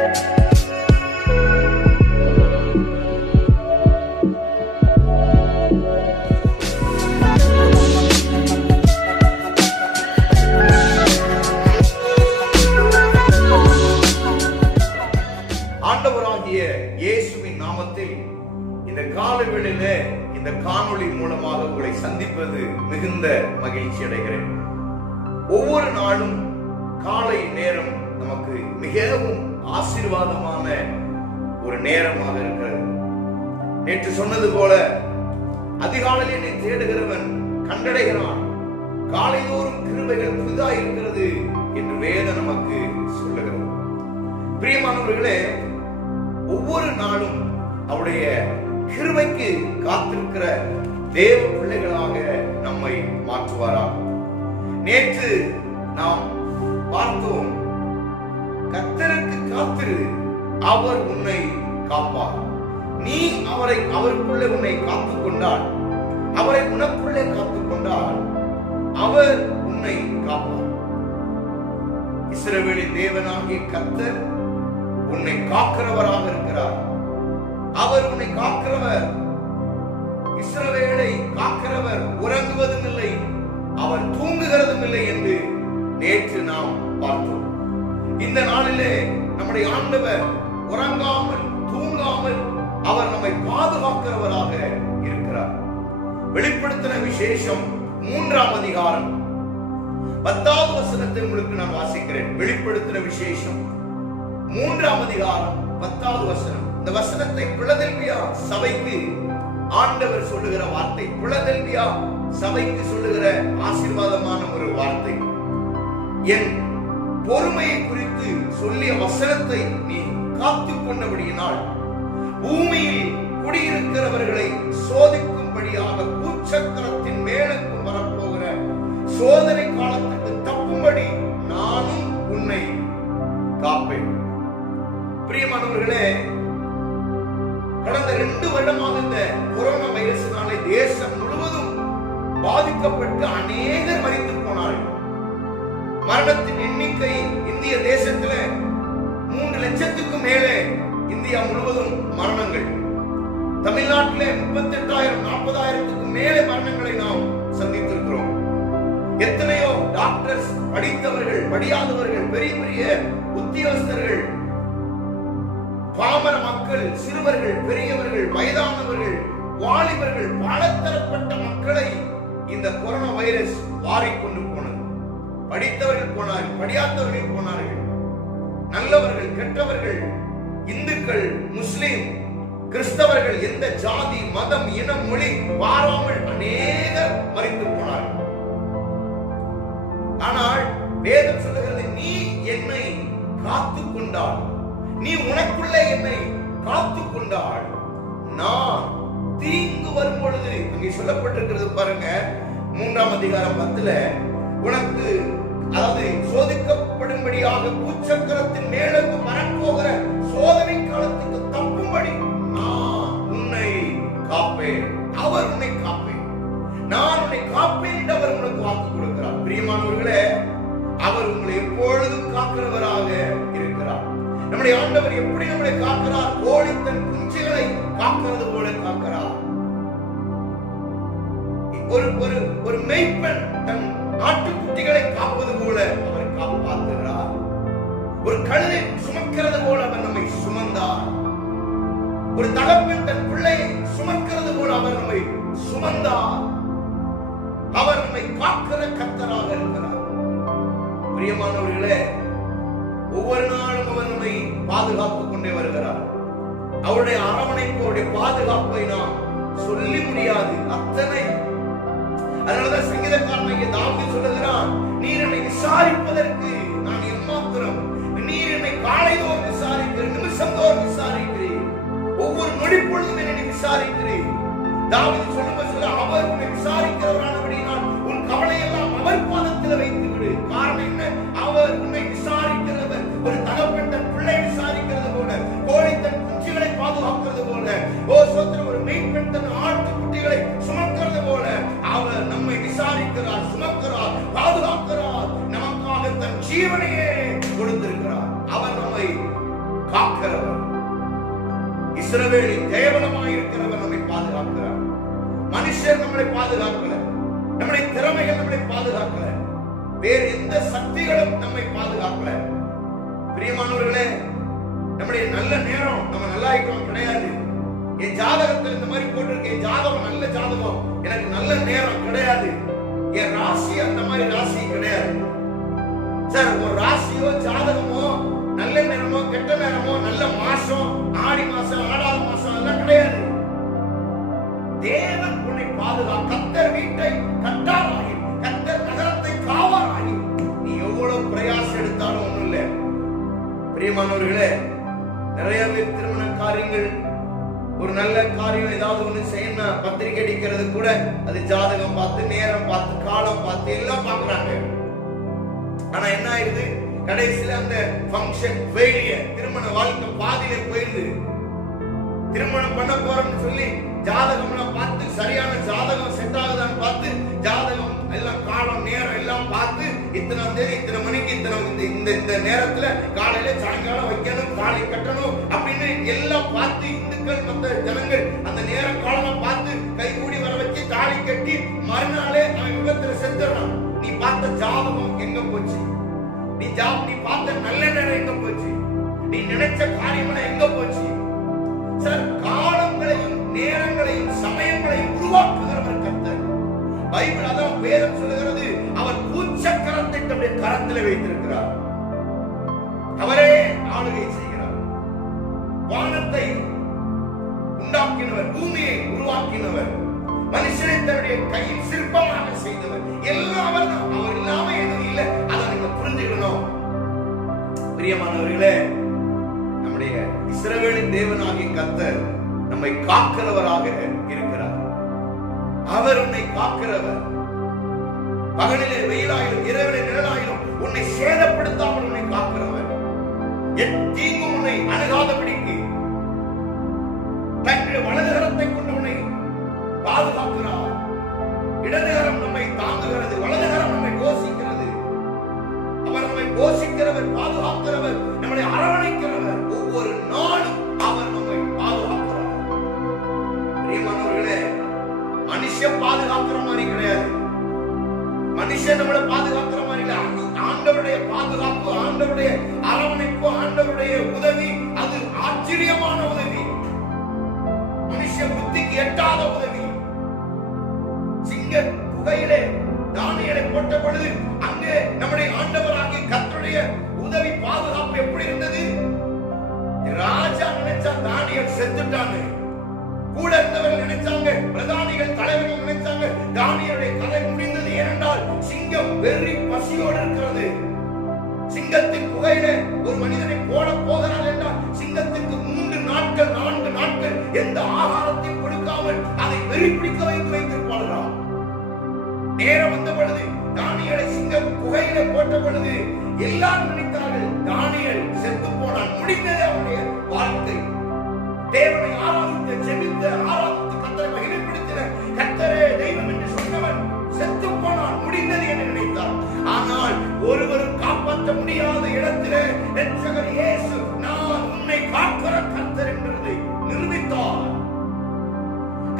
ஆண்டவராகிய இயேசுவின் நாமத்தில் இந்த காலவெளியில இந்த காணொளி மூலமாக உங்களை சந்திப்பது மிகுந்த மகிழ்ச்சி அடைகிறேன். ஒவ்வொரு நாளும் காலை நேரம் நமக்கு மிகவும் ஆசீர்வாதமான ஒரு நேரமாக இருக்கிறது. நேற்று சொன்னது போல அதிகாலையில் என்னை தேடுகிறவன் கண்டடைகிறான், காலைதோறும் கிருபைகள் புதிதாக இருக்கிறது என்று வேதம் நமக்கு சொல்லுகிறது. பிரியமானவர்களே, ஒவ்வொரு நாளும் அவருடைய கிருபைக்கு காத்திருக்கிற தேவ பிள்ளைகளாக நம்மை மாற்றுவாராம். நேற்று நாம் பார்த்தோம், கர்த்தருக்கு காத்திரு, அவர் உன்னை காப்பார். நீ அவருக்குள்ளே உன்னை காத்துக் கொண்டால், அவரை உனக்குள்ளே காத்துக் கொண்டால் அவர் உன்னை காப்பார். இஸ்ரவேலின் தேவனாகிய கர்த்தர் உன்னை காக்கிறவராக இருக்கிறார். அவர் உன்னை காக்கிறவர். இஸ்ரவேலை காக்கிறவர் உறங்குவதும் இல்லை, அவர் தூங்குகிறதும் இல்லை என்று நேற்று நாம் பார்த்தோம். இந்த நாளிலே நம்முடைய ஆண்டவர் உறங்காமல் தூங்காமல் அவர் நம்மை பாதுகாக்கிறவராக இருக்கிறார். வெளிப்படுத்தின விசேஷம் 3ஆம் அதிகாரம் 10வது வசனத்தை உங்களுக்கு நான் வாசிக்கிறேன். வெளிப்படுத்தின விசேஷம் 3ஆம் அதிகாரம் 10வது வசனம். இந்த வசனத்தை பிலதெல்பியா சபைக்கு ஆண்டவர் சொல்லுகிற வார்த்தை. பிலதெல்பியா சபைக்கு சொல்லுகிற ஆசீர்வாதமான ஒரு வார்த்தை. என் பொறுமையை குறித்து சொல்லிய வசனத்தை நீ காத்துக் கொண்டபடியினால் பூமியில் குடியிருக்கிறவர்களை சோதிக்கும்படியாக பூச்சக்கரத்தின் மேலுக்கு வரப்போகிற சோதனை காலத்துக்கு தப்பும்படி நானும் உன்னை காப்பேன். பிரியமானவர்களே, கடந்த 2 வருடமாக இந்த கொரோனா வைரஸினாலே தேசம் முழுவதும் பாதிக்கப்பட்டு அநேகர் மரித்து போனார்கள். மரணத்தின் எண்ணிக்கை இந்திய தேசத்துல 3 லட்சத்துக்கும் மேலே இந்தியா முழுவதும் மரணங்கள். தமிழ்நாட்டிலே 38,000 40,000க்கும் மேலே மரணங்களை நாம் சந்தித்திருக்கிறோம். எத்தனையோ டாக்டர்ஸ், படித்தவர்கள், படியாதவர்கள், பெரிய பெரிய உத்தியோகஸ்தர்கள், பாமர மக்கள், சிறுவர்கள், பெரியவர்கள், வயதானவர்கள், வாலிபர்கள், பலதரப்பட்ட மக்களை இந்த கொரோனா வைரஸ் வாரிக்கொண்டு போனது. படித்தவர்கள் போனார்கள், படியாதவர்கள் போனார்கள், நல்லவர்கள், கெட்டவர்கள், இந்துக்கள், முஸ்லிம், கிறிஸ்தவர்கள், எந்த ஜாதி, மதம், இனம், மொழி பாராமல் அநேகர் மரித்து போனார்கள். ஆனால் வேதம் சொல்லுகிறது, நீ என்னை காத்துக் கொண்டால், நீ உனக்குள்ளே என்னை காத்துக் கொண்டால், நான் தீங்கு வரும் பொழுது, அங்கே சொல்லப்பட்டிருக்கிறது பாருங்க, 3ஆம் அதிகாரம் 10ல, உனக்கு அதாவது சோதிக்கப்படும்படியாக பூச்சக்கரத்தின் மேலுக்கு வரப்போகிற சோதனை காலத்துக்கு தப்பும்படி நான் உன்னை காப்பேன். அவர் உன்னை காப்பேன், நான் உன்னை காப்பேன் என்று அவர் உனக்கு வாக்கு கொடுக்கிறார். பிரியமானவர்களே, அவர் உங்களை எப்பொழுதும் காக்கிறவராக இருக்கிறார். நம்முடைய ஆண்டவர் எப்படி நம்மளை காக்கிறார்? கோழி தன் குஞ்சுகளை காக்கிறது போல காக்கிறார். ஒரு மேய்ப்பன் தன் ஆட்டுக்குட்டிகளை காப்பது போல அவர் காப்பாற்றுகிறார். ஒரு கழுதை சுமக்கிறது போல அவர் நம்மை சுமந்தார். ஒரு தகப்பன் தன் பிள்ளையை சுமக்கிறது போல அவர் நம்மை சுமந்தார். அவர் நம்மை காக்கிற கர்த்தராக இருக்கிறார். பிரியமானவர்களே, ஒவ்வொரு நாளும் அவர் நம்மை பாதுகாத்துக் கொண்டே வருகிறார். அவருடைய அரவணைப்பு, அவருடைய பாதுகாப்பை நாம் சொல்லி முடியாது, அத்தனை. அதனாலதான் சங்கீதக்காரன் தாவீது சொல்லுகிறான், நீர் என்னை விசாரிப்பதற்கு நான் எம்மாத்திரம், நீர் என்னை காலைதோறும் விசாரிக்கிறேன், நிமிஷந்தோறும் விசாரிக்கிறேன், ஒவ்வொரு நொடி பொழுதும் என்னை விசாரிக்கிறேன். தாவீது சொல்லும்போது அவர் உன்னை விசாரிக்கிறவரானபடியால் உன் கவலையெல்லாம் அவர் பாதத்தில் வைத்து விடு. காரணம் என்ன? அவர் உன்னை விசாரிக்கிறவர். ஒரு தகப்பன் தன் பிள்ளை விசாரிக்கிறது போல, கோழி தன் குஞ்சுகளை பாதுகாக்கிறது போல, ஒரு மேய்ப்பன் தன் ஆட்டு குட்டிகளை சுமக்கிறது போல அவர் நம்மை விசாரிக்கிறார், சுமக்கிறார், பாதுகாக்கிறார். நமக்காக தன் ஜீவனையே கொடுத்திருக்கிறார். அவர் நம்மை காக்கிறவர். இஸ்ரவேலின் தேவனமாய் இருக்கிறவர் நம்மை பாதுகாக்கிறார். மனுஷர் நம்மளை பாதுகாக்கல, நம்முடைய திறமைகள் நம்மளை பாதுகாக்கல, வேறு எந்த சக்திகளும் நம்மை பாதுகாக்கல. பிரியமானவர்களே, நம்முடைய நல்ல நேரம் நம்ம நல்லா இருக்கிறோம் கிடையாது. என் ஜாதகத்தில் இந்த மாதிரி போட்டிருக்கேன், ஜாதகம் நல்ல ஜாதகம், எனக்கு நல்ல நேரம் கிடையாது. என் ராசி அந்த மாதிரி ராசி கிடையாது. சார், ஒரு ராசியோ ஜாதகமோ நல்ல நேரமோ கெட்ட நேரமோ நல்ல மாசம் ஆடி மாசம் ஆடாத மாசம் அதெல்லாம் கிடையாது. தேவன் உன்னை பாதுகாக்க. கர்த்தர் வீட்டை கட்டாராகி, கர்த்தர் நகரத்தை காவாராகி, நீ எவ்வளவு பிரயாசம் எடுத்தாலும் ஒண்ணும் இல்லை. பிரியமானவர்களே, நிறைய பேர் திருமண காரியங்கள், ஒரு நல்ல காரியம் ஏதாவது ஒண்ணு செய்யணும், பத்திரிகை அடிக்கிறது கூட அது ஜாதகம் பார்த்து நேரம் பார்த்து காலம் பார்த்து எல்லாம் பார்க்கறாங்க. ஆனா என்ன ஆயிடுது, கடைசியில அந்த ஃபங்க்ஷன் ஃபெயிலியர், திருமண வாழ்க்கை பாதியில போயிடுது. திருமணம் பண்ண போறோம்னு சொல்லி ஜாதகம் எல்லாம் பார்த்து சரியான ஜாதகம் செட் ஆகுதான்னு பார்த்து ஜாதகம் எல்லாம் காலம் நேரம் எல்லாம் பார்த்து இத்தனாம் தேதி இத்தனை மணிக்கு இந்த நேரத்துல காலையில சாயங்காலம் வைக்கணும், காலை கட்டணும் அப்படின்னு எல்லாம் பார்த்து இந்துக்கள் மற்ற ஜனங்கள் அந்த நேர காலம் பார்த்து கைகூடி வர வச்சு தாலி கட்டி மறுநாளே அவன் விபத்துல செத்துறான். நீ பார்த்த ஜாதகம் எங்க போச்சு? நீ பார்த்த நல்ல நேரம் எங்க போச்சு? நீ நினைச்ச காரியங்களை எங்க போச்சு? சார், காலங்களையும் நேரங்களையும் சமயங்களையும் உருவாக்குகிறவர் கர்த்தர். பைபிள் அதான் வேதம் சொல்லுகிறது, அவர் பூச்சக்கரத்தை தன்னுடைய கரத்தில் வைத்திருக்கிறார். அவரே ஆளுகை செய்கிறார். வானத்தை உண்டாக்கினவர், பூமியை உருவாக்கினவர், மனுஷனை தன்னுடைய கையில் சிற்பமாக செய்தவர். எல்லாம் அவர் தான். அவர் இல்லாம எதுவும் இல்லை. அதை நீங்க புரிஞ்சுக்கணும். பிரியமானவர்களே, நம்முடைய இஸ்ரவேலின் தேவனாகிய கர்த்தர் நம்மை காக்கிறவராக இருக்கிறார். அவர் உன்னை காக்கிறவர். பகலிலே வெயிலாயிலும் இரவிலே நிழலாயிலும் உன்னை சேதப்படுத்தாமல் உன்னை காக்கிறவர். தீங்கும் உன்னை அணுகாதபடிக்கு தன்னுடைய வலதுகரத்தை கொண்டு உன்னை பாதுகாக்கிறார். இடதுகரம் நம்மை தாங்குகிறது, வலதுகரம் நம்மை போஷிக்கிறது. அவர் நம்மை போஷிக்கிறவர், பாதுகாக்கிறவர், நம்மை அரவணைக்கிறவர். ஒவ்வொரு நாளும் அவர் நம்மை பாதுகாக்கிறார். பிரியமானவர்களே, மனுஷன் பாதுகாக்கிற மாதிரி கிடையாது. மனுஷன் நம்மளை பாதுகாக்கிற மாதிரி இல்லை. ஆண்டவருடைய பாதுகாப்பு, ஆண்டவருடைய அரவணைப்பு, ஆண்டவருடைய உதவி, அது ஆச்சரியமான உதவி, மனுஷ புத்திக்கு எட்டாத உதவி. சிங்க குகையிலே தானியேலை போட்ட பொழுது அங்கே நம்முடைய ஆண்டவராகிய கர்த்தருடைய உதவி பாதுகாப்பு எப்படி இருந்தது? ராஜா நினைச்சா தானியேல் செத்துட்டாங்க, கூட இருந்தவர்கள் நினைச்சாங்க, பிரதானிகள் தலைவர்கள் நினைச்சாங்க தானியேலுடைய கதை முடிந்தது. ஏனென்றால் சிங்கம் வெறி பசியோடு இருக்கிறது. சிங்கத்தின் குகையில ஒரு மனிதனை போட போகிறார் என்றால் சிங்கத்திற்கு 3 நாட்கள் 4 நாட்கள் எந்த ஆகாரத்தையும் கொடுக்காமல் அதை வெறி பிடிக்க வைத்திருப்பார்களாம். நேரம் வந்த பொழுது தானியேலை சிங்கம் குகையில போட்ட பொழுது எல்லாரும் நினைத்தார்கள் தானியேல் செத்து போனான், முடிந்தது அவனுடைய வாழ்க்கை. தேவனை ஆராதித்த, ஜெபித்த, ஆராதித்து கர்த்தரை மகிமைப்படுத்தின, கர்த்தரே தெய்வம் என்று சொன்னவன் செத்து போனான், முடிந்தது என்று நினைத்தார். ஆனால் ஒருவரும் காப்பாற்ற முடியாத இடத்திலே இரட்சகர் இயேசு நான் உன்னை காக்கிற கர்த்தர் என்பதை நிரூபித்தார்.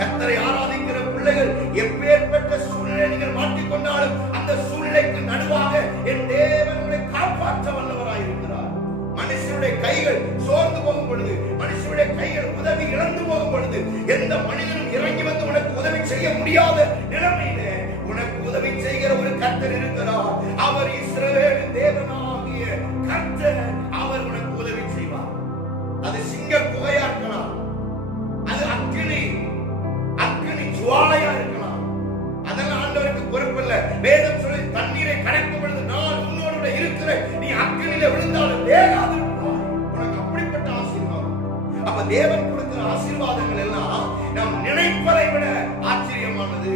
கர்த்தரை ஆராதிக்கிற பிள்ளைகள் எப்பேற்பட்ட சூழ்நிலை நீங்கள் மாட்டிக்கொண்டாலும் அந்த சூழ்நிலைக்கு நடுவாக என் தேவன் உன்னை காப்பாற்ற வல்லவராய் இருக்கிறார். மனுஷனுடைய கைகள் சோர்ந்து போகும் பொழுது, மனுஷனுடைய கைகள் உதவி இழந்து போகும் பொழுது, எந்த மனிதனும் இறங்கி வந்து உனக்கு உதவி செய்ய முடியாத நிலைமையிலே உனக்கு உதவி செய்கிற ஒரு கர்த்தர் இருக்கிறார். அவர் இஸ்ரவேலின் தேவனாகிய கர்த்தர். அவர் உனக்கு உதவி செய்வார். அது சிங்க குகையா இருக்கலாம், அது அக்கினி ஜுவாலையா இருக்கலாம், அதெல்லாம் ஆண்டவருக்கு பொறுப்பில்லை. வேதம் சொல்லி தண்ணீரை கடக்கும் பொழுது நான் உன்னோட இருக்கிற, நீ அக்கினியில விழுந்தாலும் வேகாது உனக்கு அப்படிப்பட்ட ஆசீர்வாதம். அப்ப தேவன் கொடுக்கிற ஆசீர்வாதங்கள் எல்லாம் நாம் நினைப்பதை விட ஆச்சரியமானது.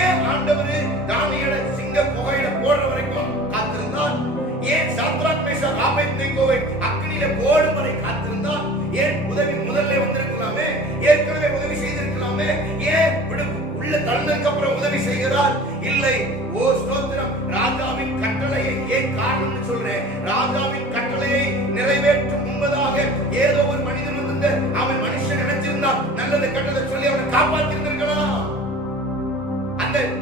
ஏன் ஆண்டவர் தானியேலை சிங்க குகையில போடுற வரைக்கும் காத்திருந்தார்? ஏன் சாத்ராக் மேஷாக் ஆபேத்நேகோவை அக்கினியில போடும் வரை காத்திருந்தார்? ஏன் உதவி முதல்ல வந்திருக்கலாமே, ஏற்கனவே உதவி செய்திருக்கலாமே, ஏன் உள்ள தள்ளதுக்கு அப்புறம் உதவி செய்கிறார்? இல்லை. ஓ ஸ்தோத்திரம். ராஜாவின் கட்டளையை ஏன் காரணம்னு சொல்றேன். ராஜாவின் கட்டளையை நிறைவேற்றும் முன்பதாக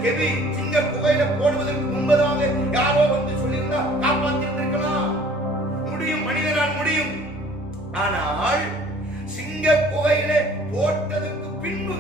கெவி சிங்க குகையில போடுவதற்கு முன்பதாக யாரோ வந்து சொல்லியிருந்தா காப்பாற்றிருந்திருக்கலாம். முடியும், மனிதனால் முடியும். ஆனால் சிங்க குகையில போட்டதுக்கு பின்பு